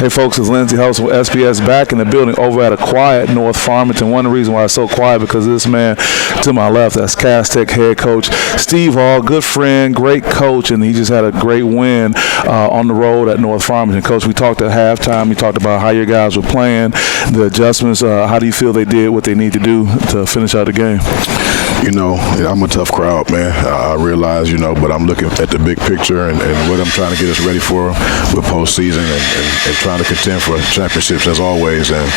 Hey folks, it's Lindsey Host with SPS back in the building over at a quiet North Farmington. One of the reasons why it's so quiet because this man to my left, that's Cass Tech head coach Steve Hall, good friend, great coach, and he just had a great win on the road at North Farmington. Coach, we talked at halftime. We talked about how your guys were playing, the adjustments. How do you feel they did what they need to do to finish out the game? You know, I'm a tough crowd, man. I realize, but I'm looking at the big picture and what I'm trying to get us ready for with postseason and trying to contend for championships as always. And,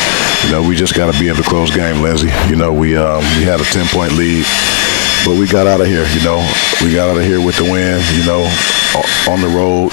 we just got to be able to close game, Lindsey. We had a 10-point lead, but we got out of here, We got out of here with the win, on the road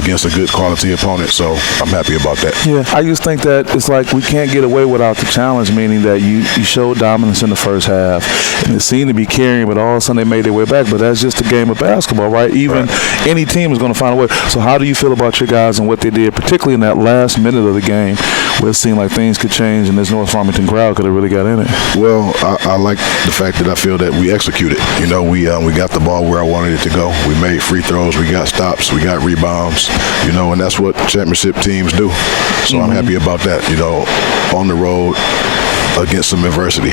against a good quality opponent, so I'm happy about that. Yeah, I just think that it's like we can't get away without the challenge, meaning that you showed dominance in the first half, and it seemed to be carrying, but all of a sudden they made their way back. But that's just a game of basketball, right? Even any team is going to find a way. So how do you feel about your guys and what they did, particularly in that last minute of the game where it seemed like things could change and this North Farmington crowd could have really got in it? Well, I like the fact that I feel that we executed. We got the ball where I wanted it to go. We made free throws. We got stops. We got rebounds. And that's what championship teams do. So I'm happy about that, on the road against some adversity,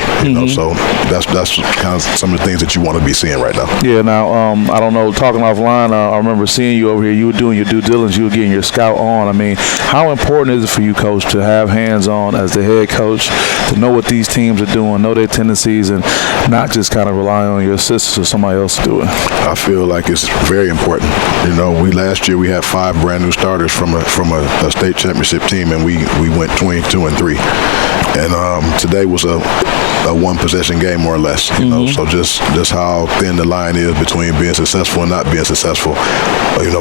so that's kind of some of the things that you want to be seeing right now. Yeah, now, I don't know, talking offline, I remember seeing you over here, you were doing your due diligence, you were getting your scout on. I mean, how important is it for you, Coach, to have hands-on as the head coach, to know what these teams are doing, know their tendencies, and not just kind of rely on your assistants or somebody else to do it? I feel like it's very important. Last year we had 5 brand new starters from a state championship team, and we went 22-3. And today was a one-possession game, more or less. So just how thin the line is between being successful and not being successful.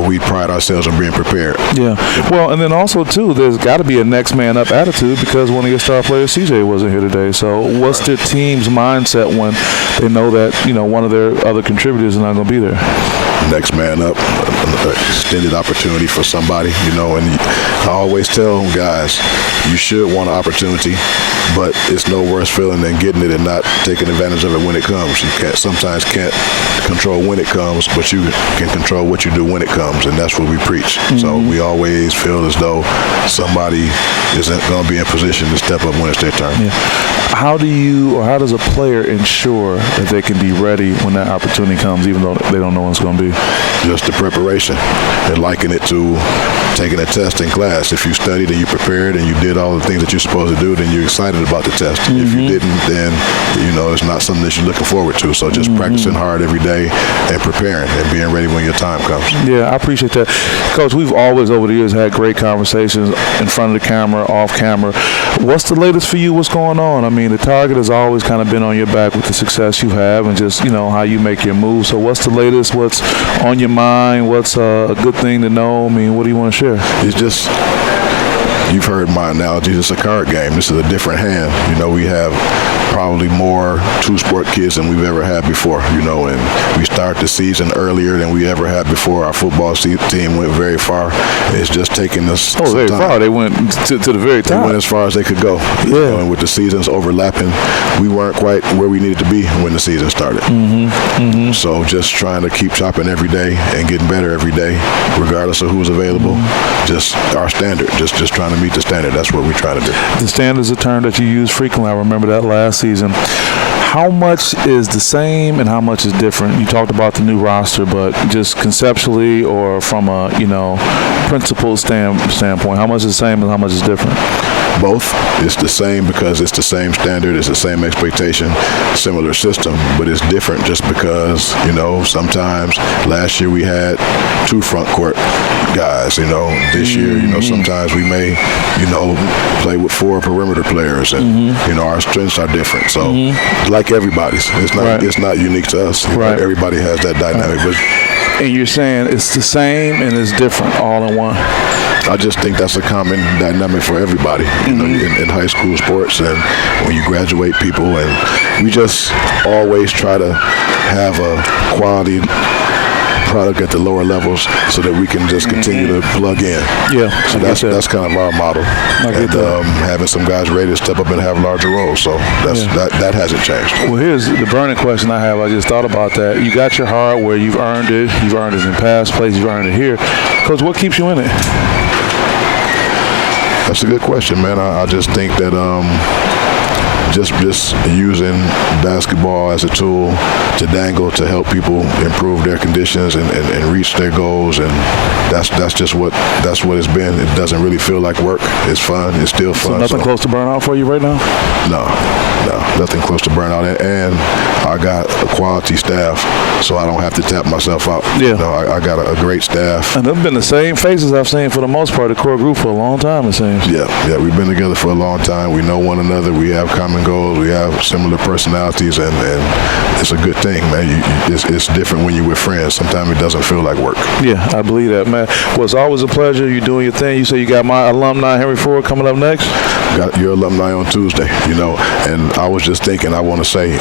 We pride ourselves on being prepared. Yeah. Well, and then also too, there's got to be a next man up attitude because one of your star players, CJ, wasn't here today. So what's the team's mindset when they know that one of their other contributors is not going to be there? Next man up, an extended opportunity for somebody, and I always tell guys, you should want an opportunity, but it's no worse feeling than getting it and not taking advantage of it when it comes. You sometimes can't control when it comes, but you can control what you do when it comes, and that's what we preach. So we always feel as though somebody isn't going to be in position to step up when it's their turn. Yeah. How does a player ensure that they can be ready when that opportunity comes, even though they don't know when it's going to be? Just the preparation, and liken it to taking a test in class. If you studied and you prepared and you did all the things that you're supposed to do, then you're excited about the test. If you didn't, then it's not something that you're looking forward to. So just practicing hard every day and preparing and being ready when your time comes. Yeah, I appreciate that. Coach, we've always over the years had great conversations in front of the camera, off camera. What's the latest for you? What's going on? I mean, the target has always kind of been on your back with the success you have and just, how you make your moves. So what's the latest? What's on your mind? What's a good thing to know? I mean, what do you want to share? It's just, you've heard my analogy, it's a card game. This is a different hand. We have probably more two-sport kids than we've ever had before, and we start the season earlier than we ever had before. Our football team went very far. It's just taking us very time. Far. They went to the very top. They went as far as they could go. Yeah. And with the seasons overlapping, we weren't quite where we needed to be when the season started. So just trying to keep chopping every day and getting better every day, regardless of who's available. Just our standard, just trying to meet the standard. That's what we try to do. The standard is a term that you use frequently. I remember that last season. How much is the same and how much is different? You talked about the new roster, but just conceptually or from a principle standpoint, how much is the same and how much is different? Both. It's the same because it's the same standard, it's the same expectation, similar system, but it's different just because, sometimes last year we had 2 front court guys, this year, sometimes we may, play with 4 perimeter players and, our strengths are different. So like everybody's, it's not unique to us. Everybody has that dynamic. But and you're saying it's the same and it's different all in one? I just think that's a common dynamic for everybody, in high school sports and when you graduate people. And we just always try to have a quality product at the lower levels so that we can just continue to plug in. Yeah. So that's kind of our model. And having some guys ready to step up and have larger roles. So that hasn't changed. Well, here's the burning question I have. I just thought about that. You got your hardware. You've earned it. You've earned it in past places. You've earned it here. Coach, what keeps you in it? That's a good question, man. I just think that just using basketball as a tool to dangle to help people improve their conditions and reach their goals, and that's what it's been. It doesn't really feel like work. It's fun. It's still fun. So nothing close to burnout for you right now? No, nothing close to burnout. And I got a quality staff, so I don't have to tap myself out. Yeah. You know, I got a great staff. And they've been the same faces I've seen for the most part, the core group, for a long time, it seems. Yeah, we've been together for a long time. We know one another. We have common goals. We have similar personalities, and it's a good thing, man. It's different when you're with friends. Sometimes it doesn't feel like work. Yeah, I believe that, man. Well, it's always a pleasure. You're doing your thing. You say you got my alumni, Henry Ford, coming up next? Got your alumni on Tuesday, you know, and I was just thinking, I want to say,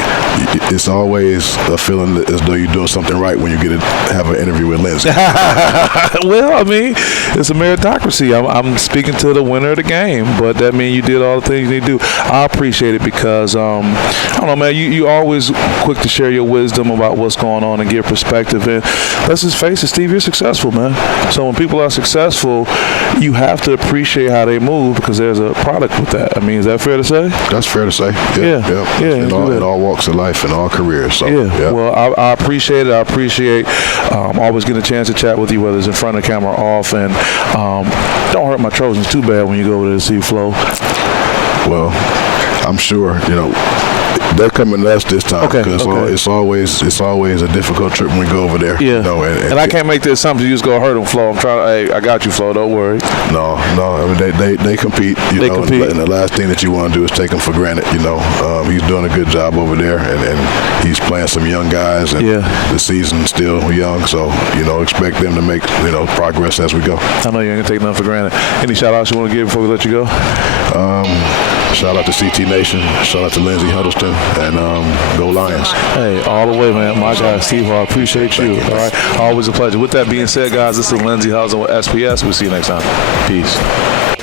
it's always a feeling as though you're doing something right when you get to have an interview with Lindsey. Well, I mean, it's a meritocracy. I'm speaking to the winner of the game, but that means you did all the things you need to do. I appreciate it because, I don't know, man, you always quick to share your wisdom about what's going on and give perspective. And let's just face it, Steve, you're successful, man. So when people are successful, you have to appreciate how they move because there's a product with that. I mean, is that fair to say? That's fair to say. Yeah. In all walks of life and all careers. So, yeah. Well, I appreciate it. I appreciate always getting a chance to chat with you, whether it's in front of the camera or off. And don't hurt my Trojans too bad when you go over there to see Flo. Well, I'm sure, you know, they're coming to us this time because it's always a difficult trip when we go over there. Yeah. You know, and I can't make the assumption you just go hurt them, Flo. Hey, I got you, Flo. Don't worry. No. I mean, they compete. They compete. And the last thing that you want to do is take them for granted. You know, he's doing a good job over there, and he's playing some young guys, and the season's still young. So, you know, expect them to make, you know, progress as we go. I know you ain't gonna take nothing for granted. Any shout outs you want to give before we let you go? Shout out to CT Nation. Shout out to Lindsey Huddleston, and go Lions. Hey, all the way, man. My guy, Steve, I appreciate you. All right, always a pleasure. With that being said, guys, this is Lindsey Huddleston with SPS. We'll see you next time. Peace.